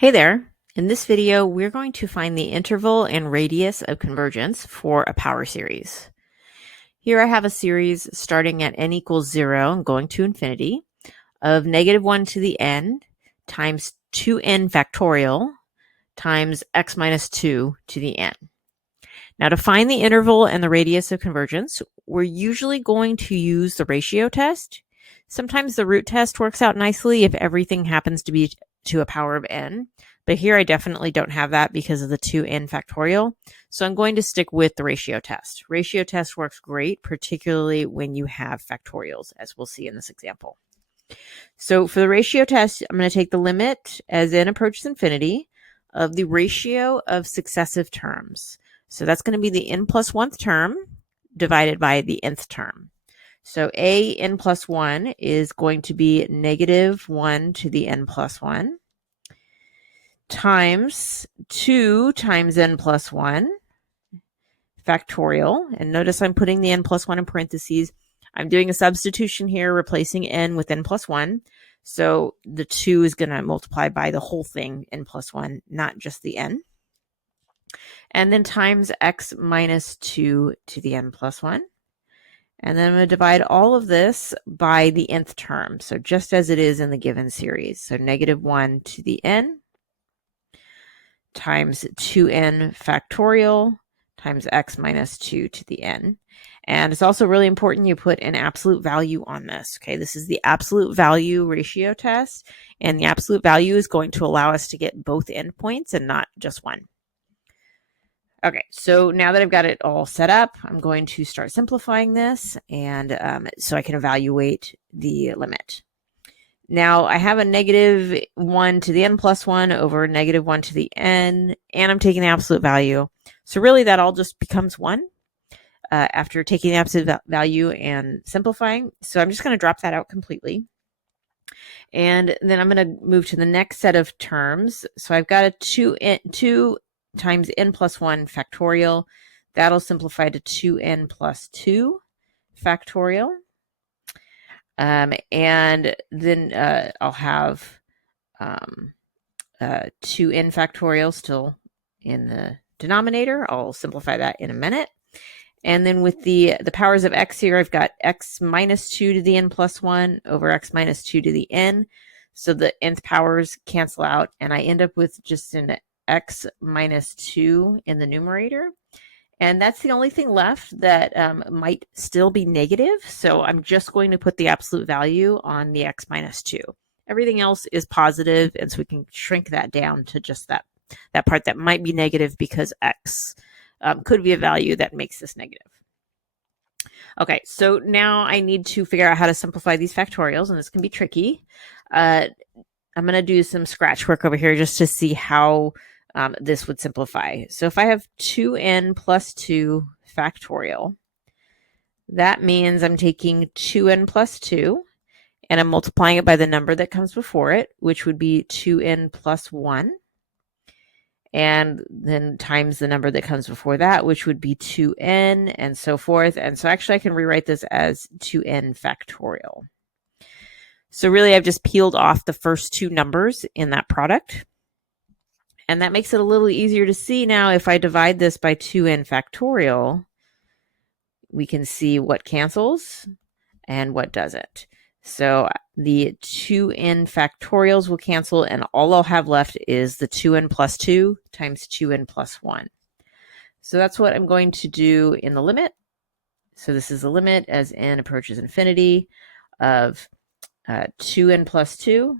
Hey there. In this video, we're going to find the interval and radius of convergence for a power series. Here I have a series starting at n equals 0 and going to infinity of -1 to the n times 2n factorial times x minus 2 to the n. Now, to find the interval and the radius of convergence, we're usually going to use the ratio test. Sometimes the root test works out nicely if everything happens to be to a power of n, but here I definitely don't have that because of the 2n factorial, so I'm going to stick with the ratio test. Ratio test works great, particularly when you have factorials, as we'll see in this example. So for the ratio test, I'm going to take the limit as n approaches infinity of the ratio of successive terms. So that's going to be the n plus 1th term divided by the nth term. So a n plus 1 is going to be -1 to the n plus 1 times 2 times n plus 1 factorial. And notice I'm putting the n plus 1 in parentheses. I'm doing a substitution here, replacing n with n plus 1. So the 2 is going to multiply by the whole thing, n plus 1, not just the n. And then times x minus 2 to the n plus 1. And then I'm going to divide all of this by the nth term. So just as it is in the given series. So -1 to the n times 2n factorial times x minus 2 to the n. And it's also really important you put an absolute value on this. Okay, this is the absolute value ratio test, and the absolute value is going to allow us to get both endpoints and not just one. Okay, so now that I've got it all set up, I'm going to start simplifying this, and so I can evaluate the limit. Now I have a -1 to the n plus 1 over -1 to the n, and I'm taking the absolute value. So really that all just becomes 1 after taking the absolute value and simplifying. So I'm just going to drop that out completely. And then I'm going to move to the next set of terms. So I've got a 2 times n plus 1 factorial. That'll simplify to 2n plus 2 factorial. And then I'll have 2n factorial still in the denominator. I'll simplify that in a minute. And then with the powers of x here, I've got x minus 2 to the n plus 1 over x minus 2 to the n. So the nth powers cancel out, and I end up with just an x minus 2 in the numerator. And that's the only thing left that might still be negative. So I'm just going to put the absolute value on the x minus 2. Everything else is positive, and so we can shrink that down to just that part that might be negative because x could be a value that makes this negative. Okay, so now I need to figure out how to simplify these factorials, and this can be tricky. I'm going to do some scratch work over here just to see how this would simplify. So if I have 2n plus 2 factorial, that means I'm taking 2n plus 2, and I'm multiplying it by the number that comes before it, which would be 2n plus 1, and then times the number that comes before that, which would be 2n, and so forth. And so actually I can rewrite this as 2n factorial. So really I've just peeled off the first two numbers in that product. And that makes it a little easier to see now. If I divide this by 2n factorial, we can see what cancels and what doesn't. So the 2n factorials will cancel, and all I'll have left is the 2n plus 2 times 2n plus 1. So that's what I'm going to do in the limit. So this is the limit as n approaches infinity of 2n plus 2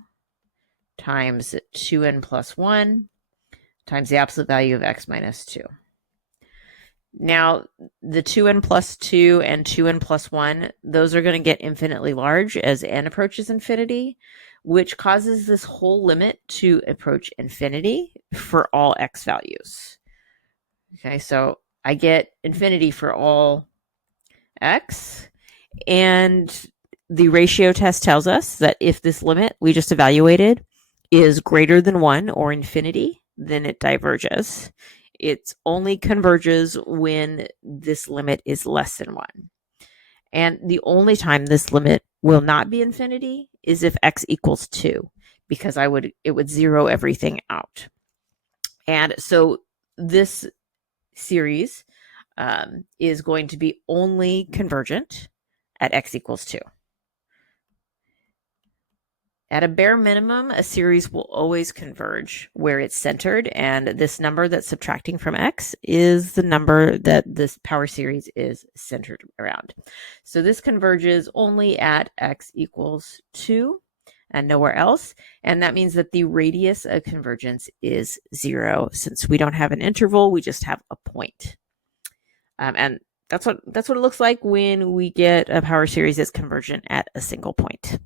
times 2n plus 1 times the absolute value of x minus 2. Now, the 2n plus 2 and 2n plus 1, those are going to get infinitely large as n approaches infinity, which causes this whole limit to approach infinity for all x values. Okay, so I get infinity for all x, and the ratio test tells us that if this limit we just evaluated is greater than 1 or infinity, then it diverges. It only converges when this limit is less than 1. And the only time this limit will not be infinity is if x equals 2, because it would zero everything out. And so this series is going to be only convergent at x equals 2. At a bare minimum, a series will always converge where it's centered, and this number that's subtracting from x is the number that this power series is centered around. So this converges only at x equals 2 and nowhere else, and that means that the radius of convergence is 0. Since we don't have an interval, we just have a point. And that's what it looks like when we get a power series that's convergent at a single point.